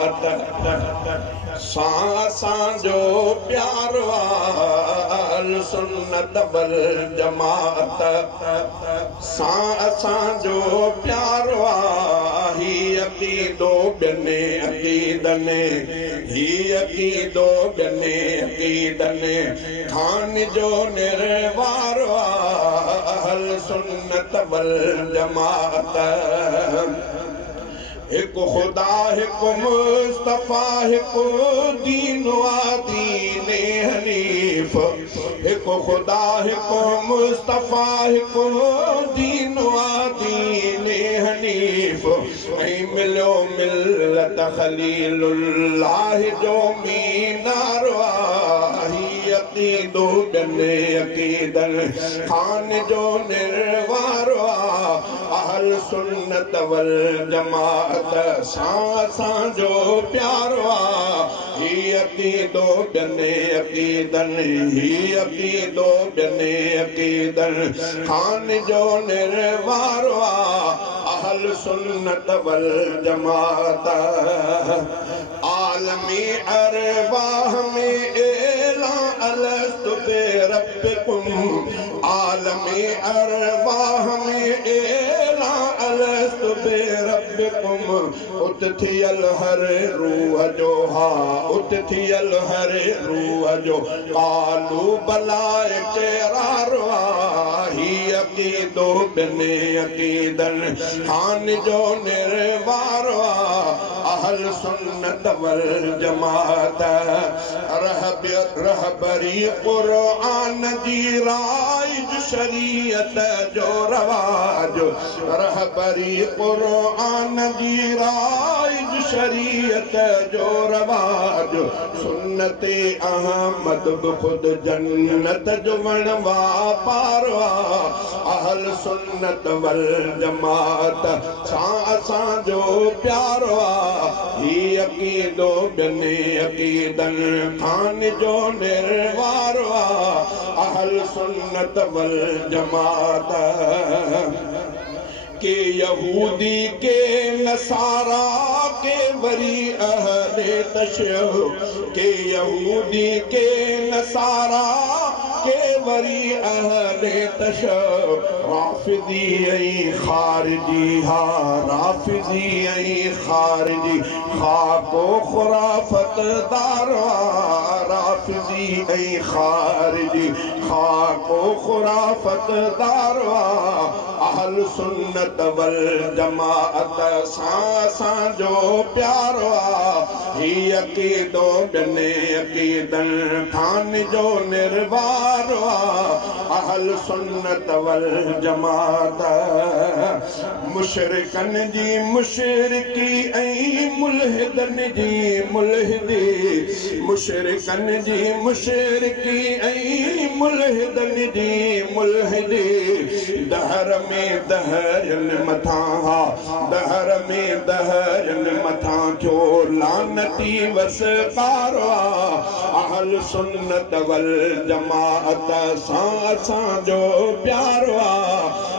जमात सां जो प्यारो अहल सुन्नत वल जमात सां जो प्यारो ही अक़ीदो ॿियनि अक़ीदनि ही अक़ीदो ॿियनि अक़ीदनि खान जो निर्वारो अहल सुन्नत वल जमात एक खुदा एक मुस्तफा एक दीन दीन हनीफ एक खुदा एक मुस्तफा एक दीन दीन हनीफ ऐं मिलो मिलत खलीलुल्लाह जो मीनारो अक़ीदो ॿियनि अक़ीदनि खान जो निर्वारो अहल सुन्नत वल जमात सां जो प्यारो ही अक़ीदो ॿियनि अक़ीदनि ही अक़ीदो ॿियनि अक़ीदनि खान जो निर्वारो अहल सुन्नत वल जमात आलमी अरवाह में अलस्तु बिरब्बिकुम आलमी अरवाह में अलस्तु बिरब्बिकुम उत थियल हर रूह जो हा उत थियल हर रूह जो कालू बलाए करारो ही अक़ीदो ॿियनि अक़ीदनि खान जो निर्वारो अहल सुन्नत वल जमात रहबरी क़ुरआन जी राइज शरीयत जो रवाज रहबरी क़ुरआन जी राइज शरीयत जो रवाज सुन्नत अहमद बि खुद जन्नत जो वण वापारो अहल सुन्नत वल जमात सां जो प्यारो ही अक़ीदो ॿियनि अक़ीदनि खान जो निर्वारो अहल सुन्नत वल जमात के यहूदी के नसारा के वरी अहले तशय्युह के यहूदी के नसारा के वरी अहले तशय्युह राफ़िज़ी ऐं ख़ारिजी हा राफ़िज़ी ऐं ख़ारिजी ख़ाको ख़ुराफ़त दारो राफ़िज़ी ऐं ख़ारिजी ख़ाको ख़ुराफ़त दारो अहल सुन्नत वल जमात सां जो प्यारो ही अक़ीदो ॿियनि अक़ीदनि खान जो निर्वारो अहल सुन्नत वल जमात मुशरिकनि जी मुशरिकी ऐं मुल्हिदनि जी मुल्हिदी मुशरिकनि जी मुशरिकी ऐं मुल्हिदनि जी मुल्हिदी दहर में दहरनि मथां हा दहर में दहरनि मथां थियो लानती वसकारो अहल सुन्नत वल जमात सां जो प्यारो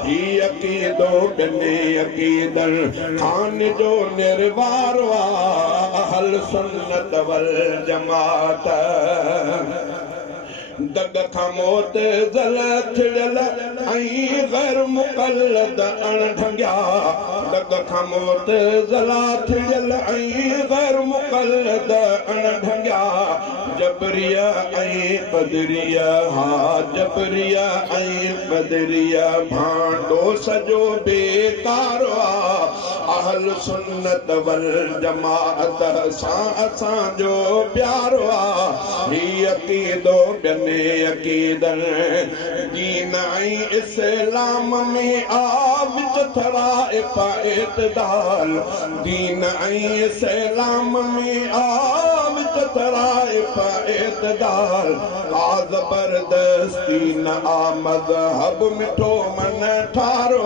ही अक़ीदो ॿियनि अक़ीदनि खान जो निर्वारो अहल सुन्नत वल जमात दग खां मौत ज़ल थिड़ियल ऐं गैर मुक़ल्लद अणढंगिया दग खां मौत ज़ला थिड़ियल ऐं गैर मुक़ल्लद अणढंगिया जबरिया ऐं क़दरिया हा जबरिया ऐं क़दरिया भांडो सॼो बेकारो अहल सुन्नत वल जमात सां जो प्यारो ही अक़ीदो ॿियनि अक़ीदनि दीन ऐं इस्लाम में विच थराए पाएतदाल दीन ऐं इस्लाम में विच थराए पाएतदाल का ज़बरदस्ती न मज़हब मिठो मन ठारो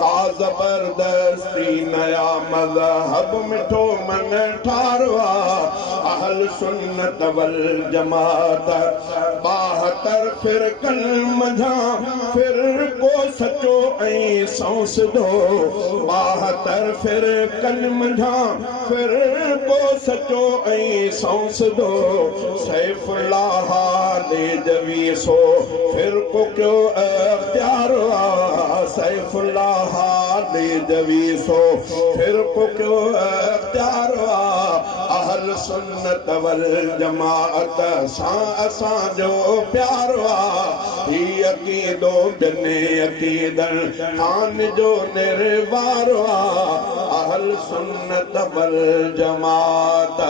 का ज़बरदस्ती नया मज़हब मिठो मन ठारो अहल सुन्नत वल जमात 72 फ़िरक़नि मंझां फ़िरक़ो सचो ऐं सौंसदो 72 फ़िरक़नि मंझां फ़िरक़ो सचो ऐं सौंसदो सैफुल्लाह ने जवी सो फिर को क्यों अख्तियार सैफुल्लाह ने जवी सो फिर को क्यों अख्तियार अहल सुन्नत वल जमाअत सां असां जो प्यार ही अकीदो जने अकीदन खान जो निर्वार अहल सुन्नत वल जमाअत